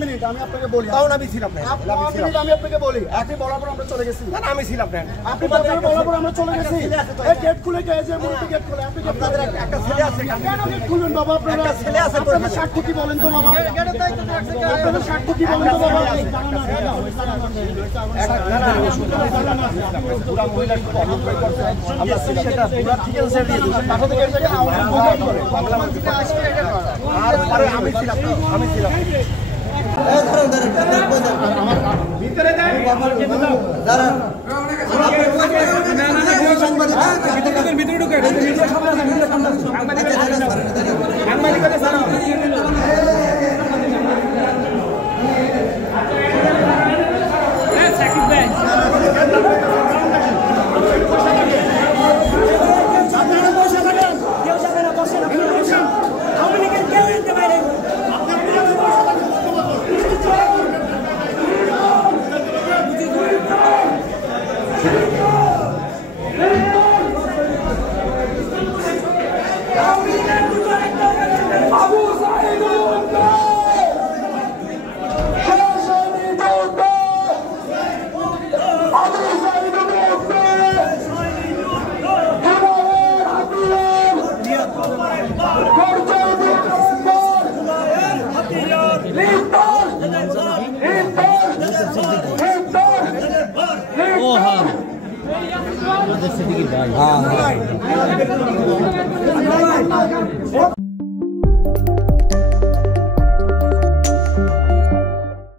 Minute আমি আপনাকে বলি, আমি ছিলাম না, আমি আপনাকে বলি, আপনি বলার পর আমরা চলে গেছি। আমি ছিলাম না, আপনি বলার পর আমরা চলে গেছি। এই গেট খুলে গেছে, গেট খুলে আপনি আপনাদের একটা ছেলে আছে, কেন গেট খুলবেন বাবা? আপনারা ছেলে আছে, আপনাদের সাক্ষ্য কি বলেন তো বাবা? আপনাদের সাক্ষ্য কি বলেন তো বাবা? পুরা মহিলা আমরা সেটা পুরা ঠিক আছে দিয়ে দিই, পাঠা থেকে এই জায়গায় আওয়াজ করে বাংলা মাঝে আসবে। আরে আমি ছিলাম, আমি ছিলাম ভিতরে দেন, দাঁড়ান ভিতরে ঢুকে সাকিব ভাই हाँ हाँ